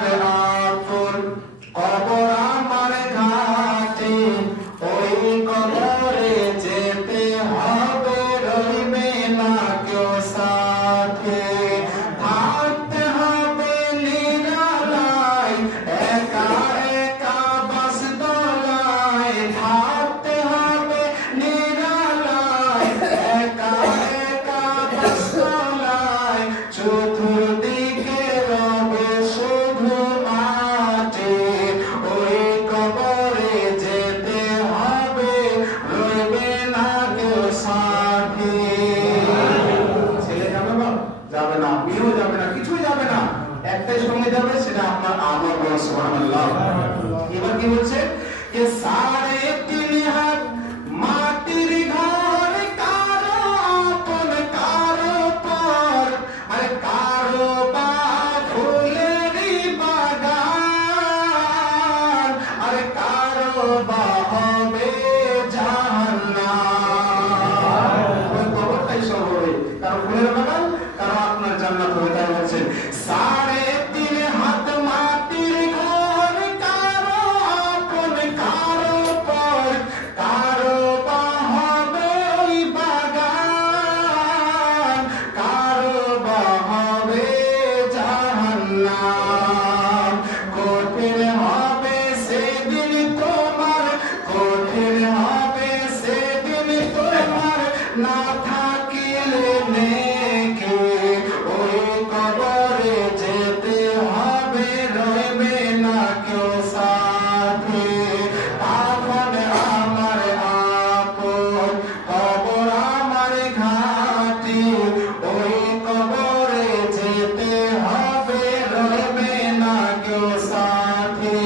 আপন কবর আমার ঘাটে, ওই কবরে যেতে হবে, রইবে না কেউ সাথে। থাকতে হবে নিরালায়, একা একা বাস দোলায়। থাকতে হবে নিরালায়, একা একা বাস দোলায়। চতুর্দিকে রবে শুধু মাটি, ওই কবরে যেতে হবে, রইবে না কেউ সাথী। ছেলে যাবে না, যাবে না, মেয়েও যাবে না, কিছুই যাবে না, একটাই সঙ্গে যাবে, সেটা আপনার আমল। সুবহানাল্লাহ। এবার কি বলছে? যে 3.5 হাত মাটির ঘর, কারো আপন কারো পর, আরে কারো বা ফুলেরই বাগান, আরে কারো বা হবে জাহান্নাম। ওই কবরটাই সব হবে, কারো ফুলের বাগান, কারো আপনার জান্নাত হবে। তাই বলছেন 3.5 হাত মাটির ঘর, কারো আপন কারো পর, কারো বা হবে ওই বাগান, কারো বা হবে জাহান্নাম। কঠিন হবে সেদিন তোমার, কঠিন হবে সেদিন তোমার, না থাকিলে নেকি, ওই কবরে যেতে হবে, রইবে না কেউ সাথী। আপন আমার আপন কবর আমার ঘাটি, ওই কবরে যেতে হবে, রইবে না কেউ সাথী।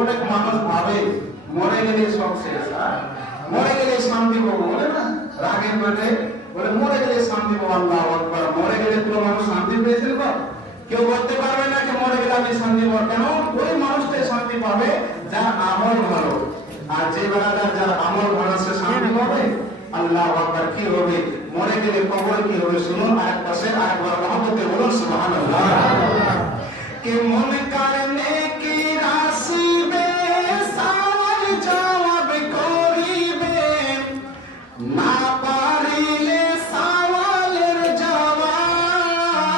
অনেক মানুষ ভাবে মরে গেলে সব শেষ, মরে গেলে শান্তি পাবো, বলে না রাগের পেটে, বলে মরে গেলে শান্তি পাবো। আল্লাহু আকবার। মরে গেলে কোনো মানুষ শান্তি পেয়েছিল? কেউ বলতে পারবে না যে মরে গেলে আমি শান্তি পাবো। কেন? ওই মানুষটাই শান্তি পাবে যার আমল ভালো। আর যে বেলাদার যার আমল ভালো, সে শান্তি পাবে। আল্লাহু আকবার। কি হবে মরে গেলে? কবরে কি হবে শুনুন। আরেক পাশে আরেকবার মহব্বতে বলুন সুবহানাল্লাহ। কে মন কারণে কি রাশিবে, সওয়াল জবাব করিবে, না পারিলে সওয়ালের জবাব,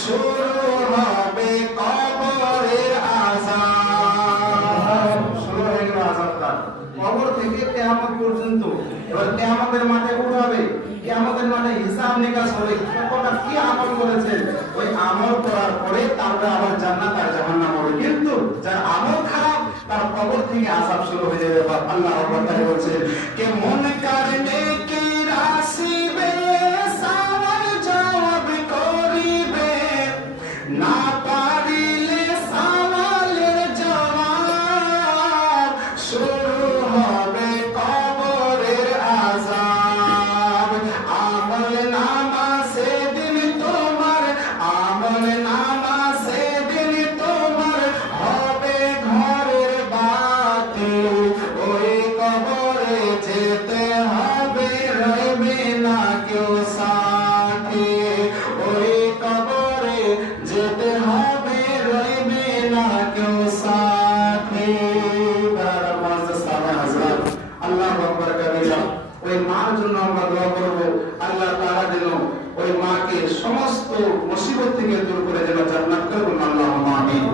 শুরু হবে কবরের আযাব। শুরু হয়ে গেল আযাবটা কবর থেকে কিয়ামত পর্যন্ত। এবার কিয়ামতের মাঠে উঠাবে, কিয়ামতের মাঠে হিসাব নিকাশ হবে, কতটা কি আমল করেছেন। ওই আমল করার পরে তারপরে আবার জান্নাত আর জাহান্নাম হবে। কিন্তু যার আমল খারাপ, তার কবর থেকে আযাব শুরু হয়ে যাবে। আল্লাহু আকবার বলছেন কে মন কারণে কি রাশিবে, সওয়াল জবাব করিবে, না পারিলে সওয়ালের জবাব, শুরু হবে কবরের আযাব। আমল নামা সেদিন তোমার, আমল নামা সেদিন তোমার, হবে ঘরের বাতি, ওই কবরে যেতে হবে, রইবে না কেউ সাথী। ওই কবরে যেতে হবে, রইবে না কেউ সাথী। আল্লাহু আকবার কবিরা। ওই মার জন্য আমরা দোয়া করব, আল্লাহ তাআলা যেন ওই মাকে সমস্ত মুসিবত থেকে দূর করে যেন জান্নাত করুন। আল্লাহুম্মা আমিন।